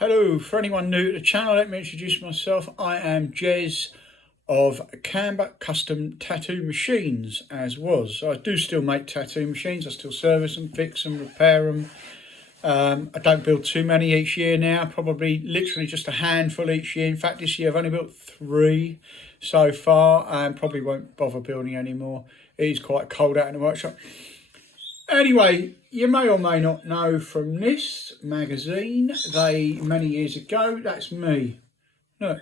Hello, for anyone new to the channel, let me introduce myself. I am Jez of Camber Custom Tattoo Machines, as was. I do still make tattoo machines. I still service them, fix them, repair them. I don't build too many each year now, probably literally just a handful each year. In fact, this year I've only built 3 so far and probably won't bother building any more. It is quite cold out in the workshop. Anyway, you may or may not know from this magazine, many years ago, that's me. Look,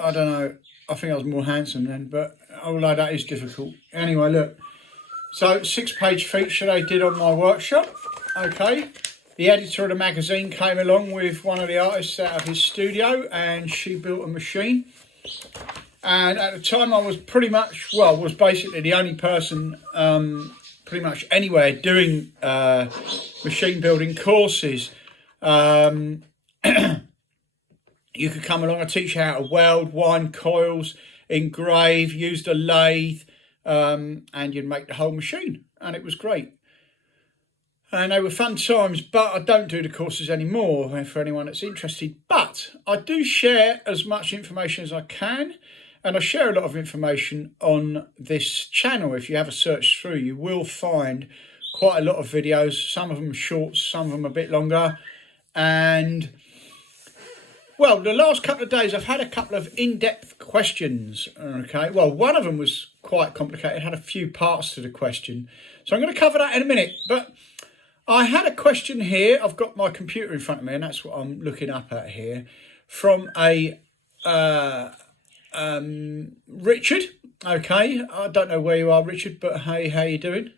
I don't know, I think I was more handsome then, but although that is difficult. Anyway, look, so 6-page feature they did on my workshop, okay. The editor of the magazine came along with one of the artists out of his studio and she built a machine. And at the time I was pretty much, well, was basically the only person pretty much anywhere doing machine building courses. You could come along and teach you how to weld, wind coils, engrave, use the lathe, and you'd make the whole machine. And it was great. And they were fun times, but I don't do the courses anymore for anyone that's interested. But I do share as much information as I can. And I share a lot of information on this channel. If you have a search through, you will find quite a lot of videos. Some of them short, some of them a bit longer. And, well, the last couple of days, I've had a couple of in-depth questions. Okay, well, one of them was quite complicated. It had a few parts to the question. So I'm going to cover that in a minute. But I had a question here. I've got my computer in front of me, and that's what I'm looking up at here. From a... Richard, okay, I don't know where you are, Richard, but hey, how you doing?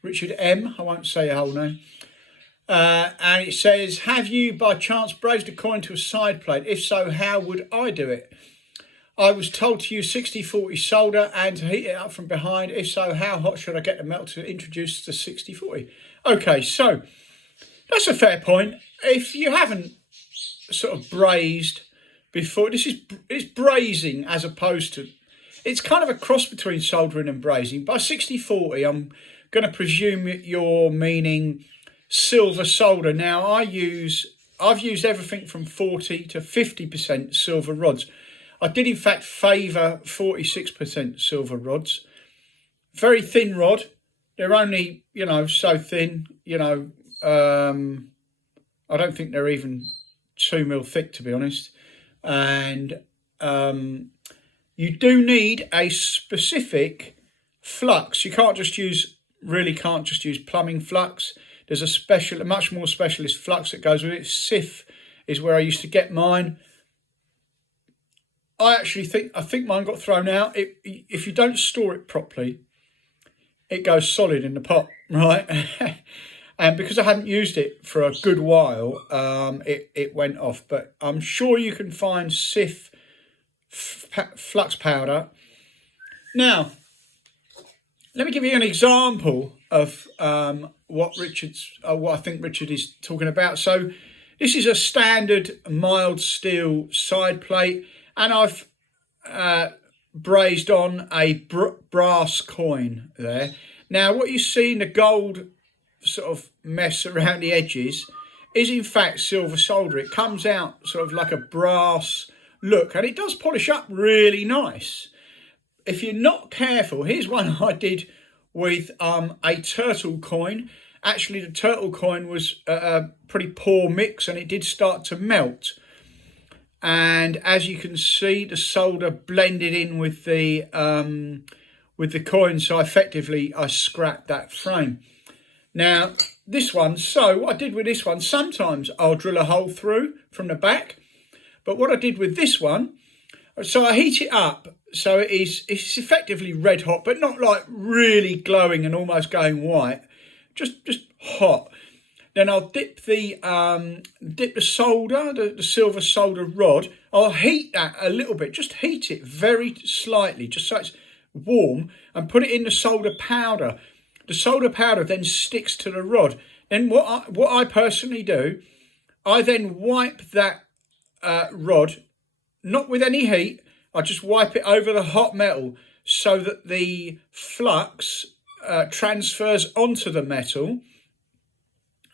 Richard M, I won't say your whole name. And it says, have you by chance brazed a coin to a side plate? If so, how would I do it? I was told to use 60-40 solder and to heat it up from behind. If so, how hot should I get the metal to introduce the 60-40? Okay, so that's a fair point. If you haven't sort of brazed before, it's brazing as opposed to, it's kind of a cross between soldering and brazing. By 60-40, I'm going to presume you're meaning silver solder. Now I've used everything from 40 to 50% silver rods. I did in fact favour 46% silver rods. Very thin rod. They're only, you know, so thin, you know, I don't think they're even 2 mil thick, to be honest. And you do need a specific flux. You can't just use plumbing flux. There's a much more specialist flux that goes with it. SIF is where I used to get mine. I think mine got thrown out. If you don't store it properly, it goes solid in the pot, right? And because I hadn't used it for a good while, it went off. But I'm sure you can find SIF flux powder. Now, let me give you an example of what I think Richard is talking about. So this is a standard mild steel side plate, and I've brazed on a brass coin there. Now, what you see in the gold sort of mess around the edges is in fact silver solder. It comes out sort of like a brass look, and it does polish up really nice. If you're not careful, here's one I did with a turtle coin. Actually, the turtle coin was a pretty poor mix and it did start to melt. And as you can see, the solder blended in with the coin, so effectively I scrapped that frame. Now, this one, so what I did with this one, sometimes I'll drill a hole through from the back. But what I did with this one, so I heat it up, so it's effectively red hot, but not like really glowing and almost going white, just hot. Then I'll dip the solder, the silver solder rod. I'll heat that a little bit, just heat it very slightly, just so it's warm, and put it in the solder powder. The solder powder then sticks to the rod. Then what I personally do, I then wipe that rod, not with any heat, I just wipe it over the hot metal so that the flux transfers onto the metal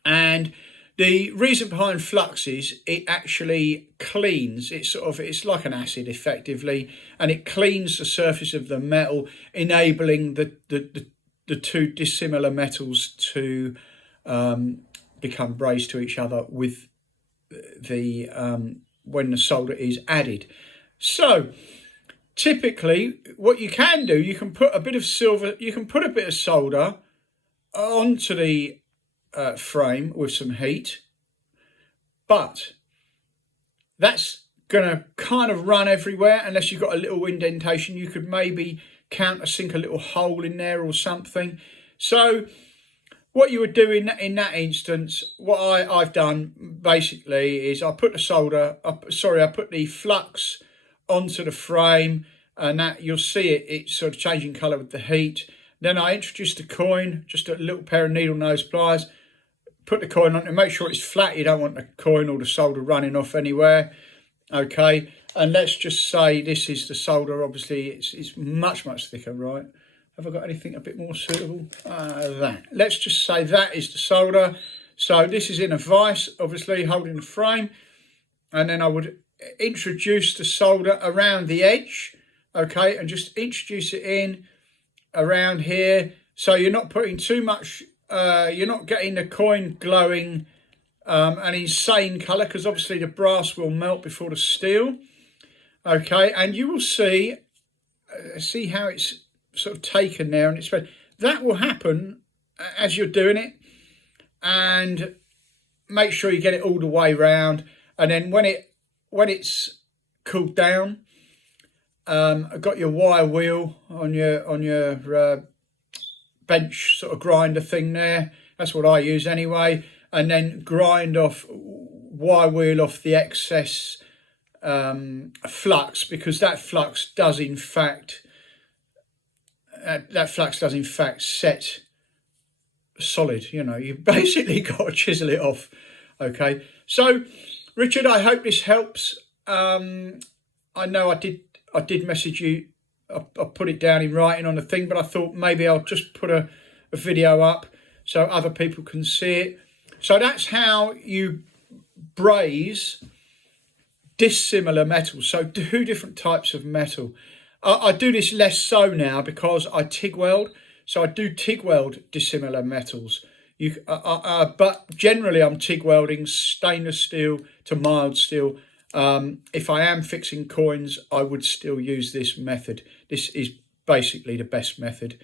and The reason behind flux is it actually cleans. It's like an acid effectively, and it cleans the surface of the metal, enabling the two dissimilar metals to become brazed to each other with the when the solder is added. So typically what you can do, you can put a bit of silver, you can put a bit of solder onto the frame with some heat, but that's going to kind of run everywhere unless you've got a little indentation. You could maybe countersink a little hole in there or something. So what you would do in that instance, what I've done basically is I put the flux onto the frame, and that you'll see it's sort of changing colour with the heat. Then I introduced the coin, just a little pair of needle nose pliers, put the coin on and make sure it's flat. You don't want the coin or the solder running off anywhere. Okay, and let's just say this is the solder. Obviously it's much thicker, right? Have I got anything a bit more suitable? That. Let's just say that is the solder. So this is in a vise, obviously holding the frame. And then I would introduce the solder around the edge, okay, and just introduce it in around here. So you're not putting too much, you're not getting the coin glowing an insane colour, because obviously the brass will melt before the steel. Okay, and you will see how it's sort of taken there, and that will happen as you're doing it. And make sure you get it all the way round, and then when it's cooled down, I've got your wire wheel on your bench sort of grinder thing there. That's what I use anyway. And then grind off, wire wheel off the excess flux, because that flux does in fact set solid. You know, you basically got to chisel it off. Okay, so Richard, I hope this helps. I know I did message you. I put it down in writing on the thing, but I thought maybe I'll just put a video up so other people can see it. So that's how you braze dissimilar metals. So two different types of metal. I do this less so now because I TIG weld. So I do TIG weld dissimilar metals. But generally I'm TIG welding stainless steel to mild steel. If I am fixing coins, I would still use this method. This is basically the best method.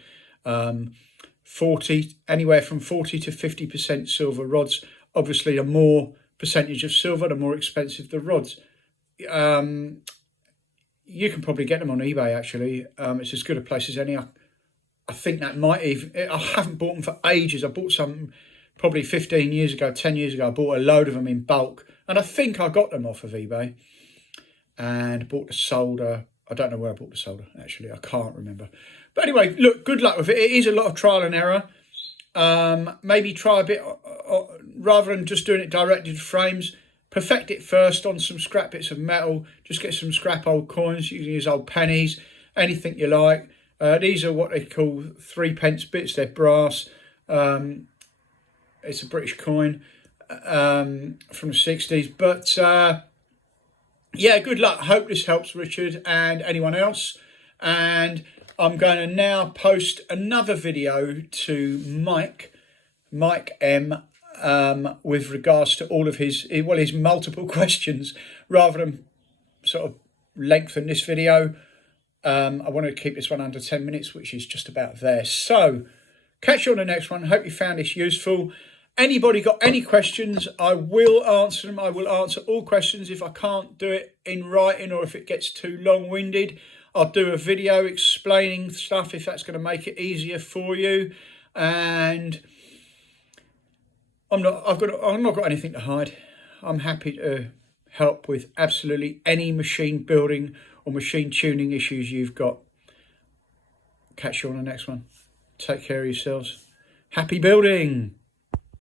Anywhere from 40 to 50% silver rods. Obviously, the more percentage of silver, the more expensive the rods. You can probably get them on eBay, actually. It's as good a place as any. I think that might even... I haven't bought them for ages. I bought some probably 15 years ago, 10 years ago. I bought a load of them in bulk. And I think I got them off of eBay. And bought the solder. I don't know where I bought the solder, actually. I can't remember. But anyway, look, good luck with it. It is a lot of trial and error. Maybe try a bit, rather than just doing it directly to frames, perfect it first on some scrap bits of metal. Just get some scrap old coins. You can use old pennies, anything you like. These are what they call 3p bits. They're brass. It's a British coin from the 60s. But yeah, good luck. Hope this helps, Richard, and anyone else. And I'm going to now post another video to Mike M, with regards to all of his multiple questions, rather than sort of lengthen this video. I want to keep this one under 10 minutes, which is just about there. So catch you on the next one. Hope you found this useful. Anybody got any questions, I will answer them. I will answer all questions. If I can't do it in writing, or if it gets too long-winded, I'll do a video explaining stuff if that's going to make it easier for you. And I've not got anything to hide. I'm happy to help with absolutely any machine building or machine tuning issues you've got. Catch you on the next one. Take care of yourselves. Happy building.